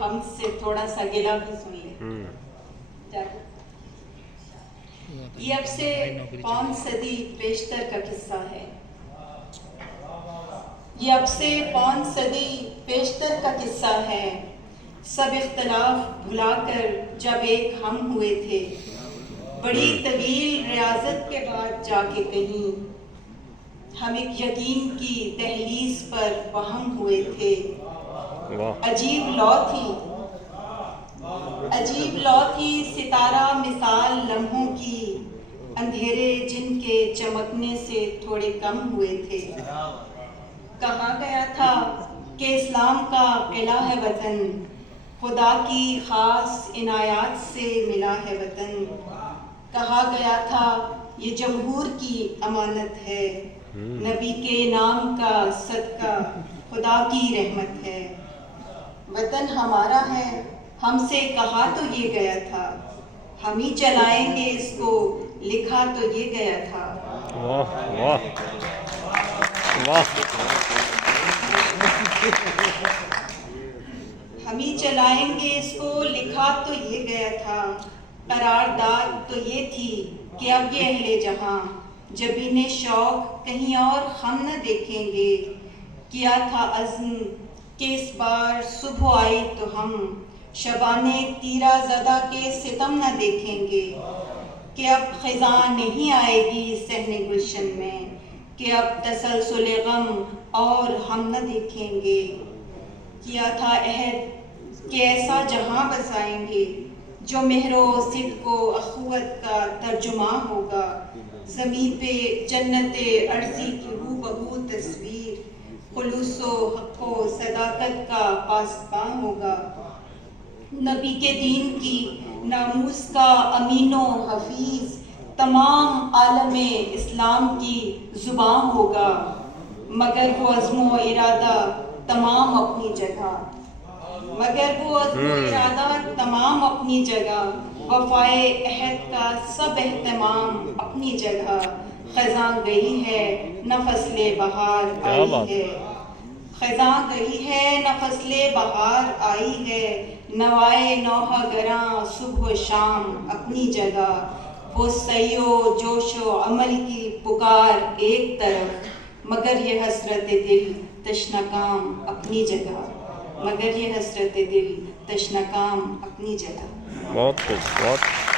ہم سے تھوڑا سا گلا بھی سن لیں. یہ اب سے 5 صدی بیشتر کا قصہ ہے. یہ اب سے 5 صدی بیشتر کا قصہ ہے. سب اختلاف بھلا کر جب ایک ہم ہوئے تھے، بڑی طویل ریاضت کے بعد جا کے کہیں ہم ایک یقین کی دہلیز پر وہم ہوئے تھے. عجیب لو تھی ستارہ مثال لمحوں کی، اندھیرے جن کے چمکنے سے تھوڑے کم ہوئے تھے. کہا گیا تھا کہ اسلام کا قلعہ ہے وطن، خدا کی خاص عنایات سے ملا ہے وطن. کہا گیا تھا یہ جمہور کی امانت ہے، نبی کے نام کا صدقہ خدا کی رحمت ہے. وطن ہمارا ہے، ہم سے کہا تو یہ گیا تھا، ہم ہی چلائیں گے اس کو، لکھا تو یہ گیا تھا. واہ واہ واہ. ہم ہی چلائیں گے اس کو، لکھا تو یہ گیا تھا. قرارداد تو یہ تھی کہ اب یہ اہل جہاں جبین شوق کہیں اور ہم نہ دیکھیں گے. کیا تھا عزم کہ اس بار صبح آئی تو ہم شبانے تیرہ زدہ کے ستم نہ دیکھیں گے. کہ اب خزاں نہیں آئے گی صحن گلشن میں، کہ اب تسلسل غم اور ہم نہ دیکھیں گے. کیا تھا عہد کہ ایسا جہاں بسائیں گے جو مہر و صدق و اخوت کا ترجمہ ہوگا. زمین پہ جنت ارضی کی ہو بہو تصویر، خلوص و حق و صداقت کا پاسباں ہوگا. نبی کے دین کی ناموس کا امین و حفیظ تمام عالم اسلام کی زباں ہوگا. مگر وہ عزم و ارادہ تمام اپنی جگہ، اپنی جگہ، وفائے عہد کا سب اہتمام اپنی جگہ. خزاں گئی ہے نہ فصل بہار آئی ہے، خزاں گئی ہے نہ فصل بہار آئی ہے. نوائے نوحہ گراں صبح و شام اپنی جگہ. وہ سعی و جوش و عمل کی پکار ایک طرف، مگر یہ حسرت دل تشنہ کام اپنی جگہ. بہت خوب، بہت